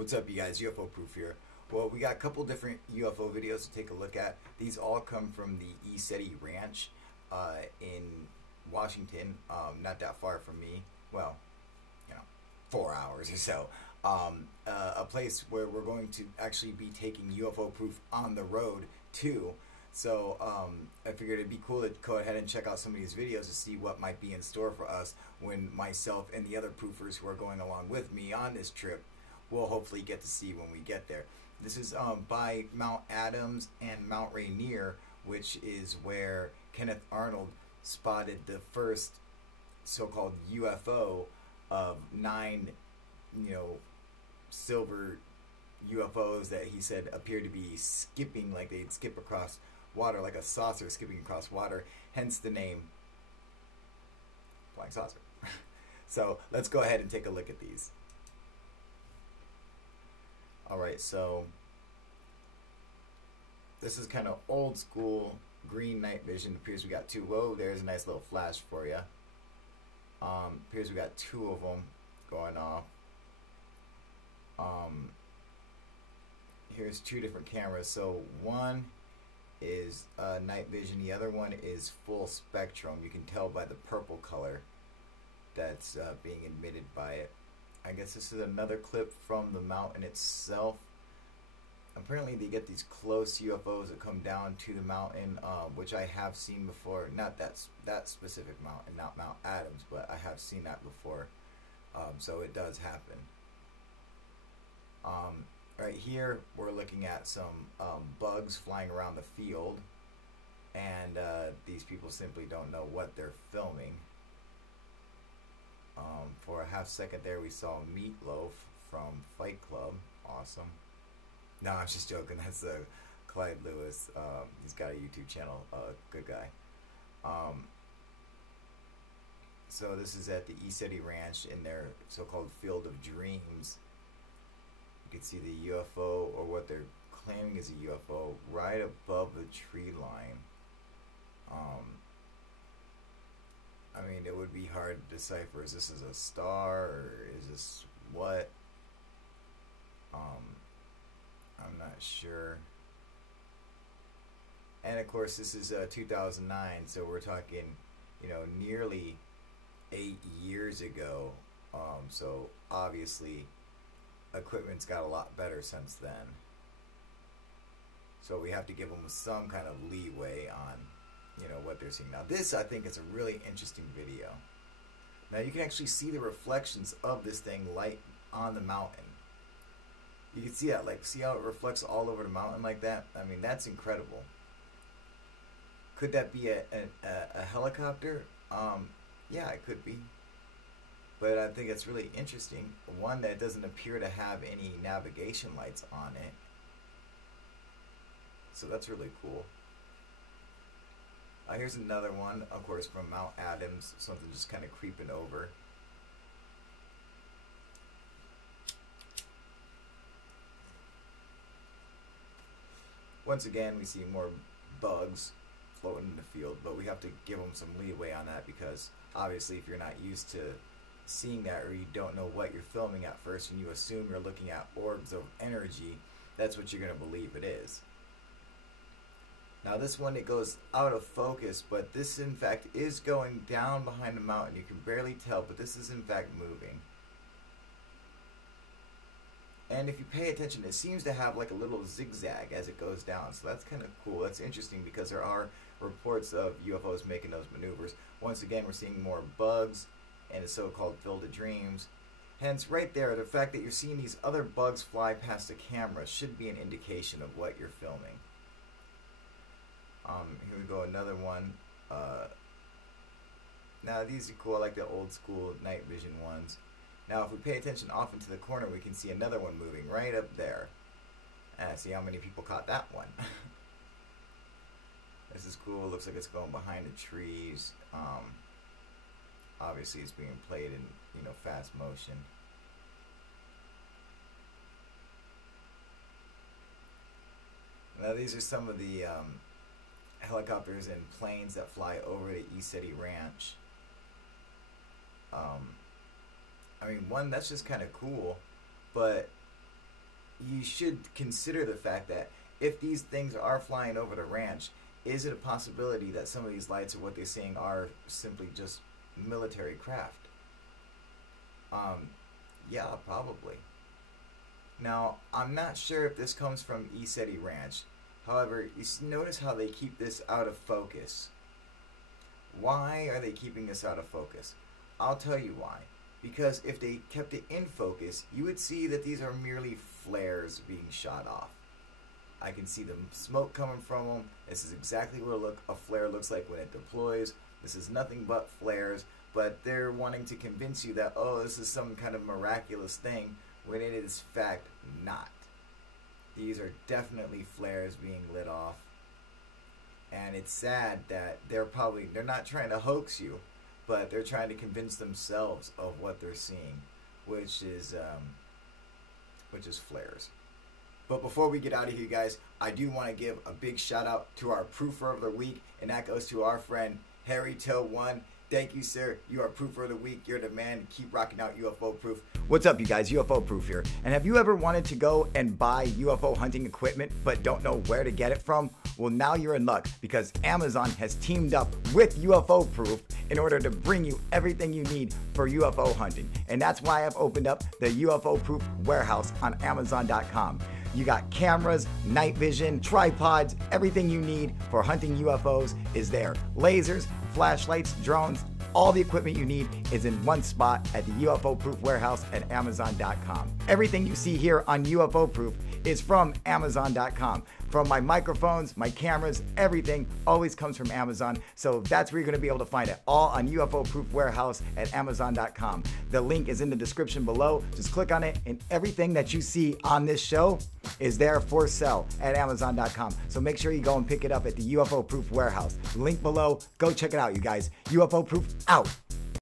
What's up, you guys? UFO Proof here. Well, we got a couple different UFO videos to take a look at. These all come from the ECETI Ranch in Washington, not that far from me. Well, 4 hours or so. A place where we're going to actually be taking UFO Proof on the road too. So I figured it'd be cool to go ahead and check out some of these videos to see what might be in store for us when myself and the other proofers who are going along with me on this trip will hopefully get to see when we get there. This is by Mount Adams and Mount Rainier, which is where Kenneth Arnold spotted the first so-called UFO of 9, silver UFOs that he said appeared to be skipping, like they'd skip across water, like a saucer skipping across water, hence the name Flying Saucer. So let's go ahead and take a look at these. Alright, so this is kind of old school green night vision. Appears we got two. Whoa, there's a nice little flash for you. Appears we got two of them going off. Here's two different cameras. So one is night vision, the other one is full spectrum. You can tell by the purple color that's being emitted by it. I guess this is another clip from the mountain itself. Apparently they get these close UFOs that come down to the mountain, which I have seen before. Not that specific mountain, not Mount Adams, but I have seen that before. So it does happen. Right here we're looking at some bugs flying around the field, and these people simply don't know what they're filming. For a half second there we saw Meatloaf from Fight Club. Awesome. No, I'm just joking. That's Clyde Lewis. He's got a YouTube channel. Good guy. So this is at the ECETI Ranch in their so-called Field of Dreams. You can see the UFO, or what they're claiming is a UFO, right above the tree line. I mean, it would be hard to decipher. Is this a star, or is this what? I'm not sure. And of course, this is 2009, so we're talking, nearly 8 years ago. So obviously, equipment's got a lot better since then. So we have to give them some kind of leeway on what they're seeing. Now this, I think, is a really interesting video. Now you can actually see the reflections of this thing light on the mountain. You can see that, see how it reflects all over the mountain like that? I mean, that's incredible. Could that be a helicopter? Yeah, it could be. But I think it's really interesting. One that doesn't appear to have any navigation lights on it. So that's really cool. Here's another one, of course, from Mount Adams. Something just kind of creeping over. Once again, we see more bugs floating in the field, but we have to give them some leeway on that, because obviously if you're not used to seeing that, or you don't know what you're filming at first and you assume you're looking at orbs of energy, that's what you're going to believe it is. Now this one, it goes out of focus, but this in fact is going down behind the mountain. You can barely tell, but this is in fact moving. And if you pay attention, it seems to have like a little zigzag as it goes down. So that's kind of cool. That's interesting, because there are reports of UFOs making those maneuvers. Once again, we're seeing more bugs and a so-called Field of Dreams. Hence, right there, the fact that you're seeing these other bugs fly past the camera should be an indication of what you're filming. Here we go, another one. Now these are cool. I like the old school night vision ones. Now if we pay attention off into the corner, we can see another one moving right up there. See how many people caught that one. This is cool. Looks like it's going behind the trees. Obviously it's being played in fast motion. Now these are some of the helicopters and planes that fly over the ECETI Ranch. I mean, one, that's just kind of cool, but you should consider the fact that if these things are flying over the ranch, is it a possibility that some of these lights or what they're seeing are simply just military craft? Yeah, probably. Now, I'm not sure if this comes from ECETI Ranch. However, you notice how they keep this out of focus. Why are they keeping this out of focus? I'll tell you why. Because if they kept it in focus, you would see that these are merely flares being shot off. I can see the smoke coming from them. This is exactly what a flare looks like when it deploys. This is nothing but flares, but they're wanting to convince you that, oh, this is some kind of miraculous thing, when it is fact not. These are definitely flares being lit off. And it's sad that they're not trying to hoax you, but they're trying to convince themselves of what they're seeing, which is flares. But before we get out of here, guys, I do want to give a big shout out to our proofer of the week, and that goes to our friend Harry Till One. Thank you, sir. You are proofer of the week. You're the man. Keep rocking out UFO Proof. What's up, you guys? UFO Proof here. And have you ever wanted to go and buy UFO hunting equipment but don't know where to get it from? Well, now you're in luck, because Amazon has teamed up with UFO Proof in order to bring you everything you need for UFO hunting. And that's why I've opened up the UFO Proof warehouse on Amazon.com. You got cameras, night vision, tripods, everything you need for hunting UFOs is there. Lasers, flashlights, drones, all the equipment you need is in one spot at the UFO Proof warehouse at Amazon.com. Everything you see here on UFO Proof is from Amazon.com. From my microphones, my cameras, everything always comes from Amazon. So that's where you're going to be able to find it, all on UFO Proof warehouse at Amazon.com. The link is in the description below. Just click on it, and everything that you see on this show is there for sale at Amazon.com. So make sure you go and pick it up at the UFO Proof warehouse. Link below. Go check it out, you guys. UFO Proof out.